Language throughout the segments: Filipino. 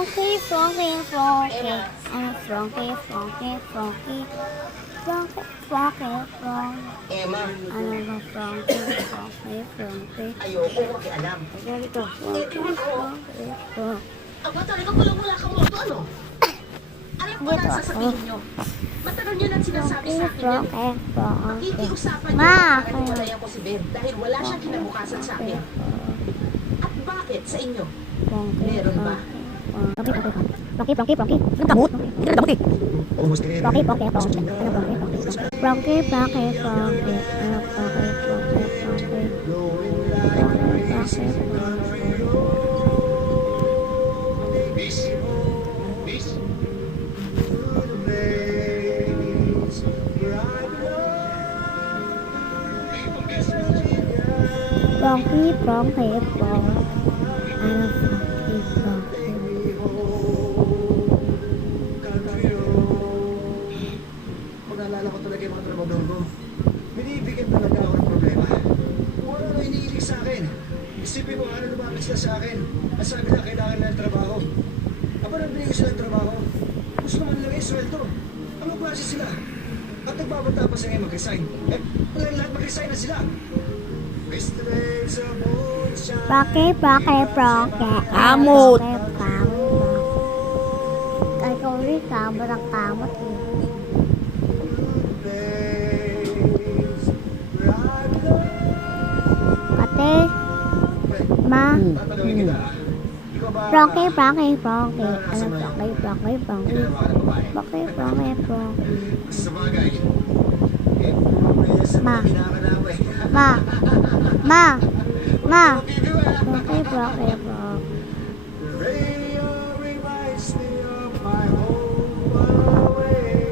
Froggy, froggy, froggy. I'm froggy, froggy, froggy. Froggy, froggy, froggy. Emma, Ano ba froggy, froggy, froggy. ayoko makialam. Ganito, froggy, froggy, froggy. Aba, talaga pala wala kang moto, ano? Alam ko na sasabihin nyo. Matagal nyo lang sinasabi sa akin yan. Froggy, froggy. Makikiusapan nyo Ma! para hiwalayan ko si Ben dahil wala siyang kinabukasan sa akin. At bakit sa inyo? Meron ba? Froggy, froggy, froggy. Ang damot. Hindi na damot eh. Froggy, froggy, froggy. Froggy, froggy, froggy. Ano froggy, froggy, froggy. Froggy, froggy, froggy. Ano froggy, froggy. Pag-alala ko talaga yung mga trabador ko. Binibigyan talaga ako ng problema. Kung ano iniilig sa akin. Isipin mo ano lumapit sila sa akin. At sabi na kailangan na ng trabaho. Aba nabili ko sila ng trabaho. Gusto naman nila yung sweldo. Ano klase sila? At nagbabata pa sa ngayon mag-resign. Lahat mag-resign na sila. Froggy, froggy, froggy. Kamot. Kaya ikaw rin kamot ang kamot eh. Kate, ma, Tatanungin kita. Ikaw ba? froggy, froggy, froggy. Ano froggy, froggy, froggy. Ginagawa ka ng babae. Froggy, froggy, froggy. Sa bagay. Mamaya sa Ma. mga pinakanap eh. Ma, ma, ma. Froggy, froggy, froggy. Radio reminds me of my home away.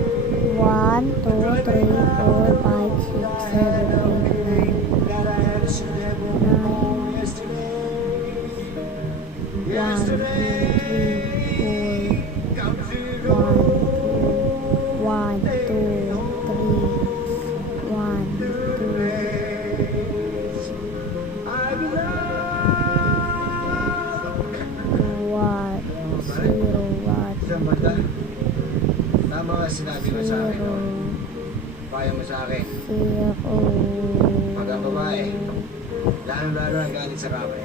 1, 2, 3, 4, 5, 6, 7, 8, 9. That I had should have known yesterday. Yesterday. Come to go. 1, 2, 3, 1, 2. I belong. 1, 0, 1, Isang banda. Tama ka sinabi mo sa akin. 0, no? Payo mo sa akin. 0. Pag ang babae, lalo-lalo ang galit sa kamay.